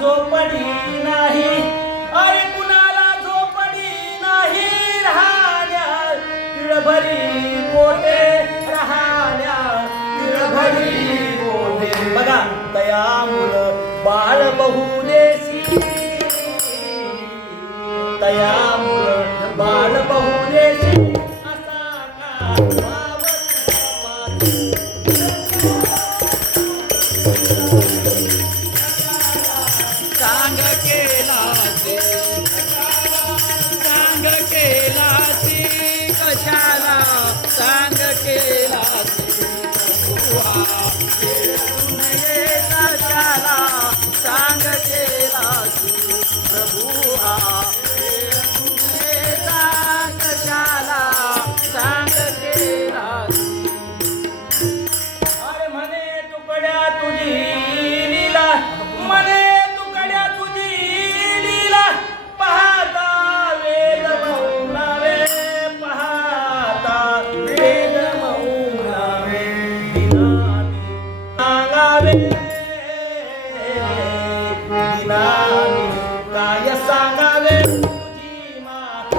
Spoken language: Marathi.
झोपडी नाही, अरे कुणाला झोपडी नाही, राहण्या तिळभरी पोटे, राहण्या तिळभरी पोटे. बघा तया मुलं बाळ बहुदेशी, तया मुलं बाळ बहुदेशी, असा का सांग केला ते, सांग केला ते, कशाला सांग केला ते, कशाला सांग केला ते, प्रभू हा कशाला सांग केला ते. अरे म्हणे तुकड्या तुझी लीला, म्हणे तुकड्या तुझी लीला, पाहता वेद मौलावे, पाहता वेद मौलावे, दिनानी सांगावे, दिनानी काय सांगावे तुझी माता.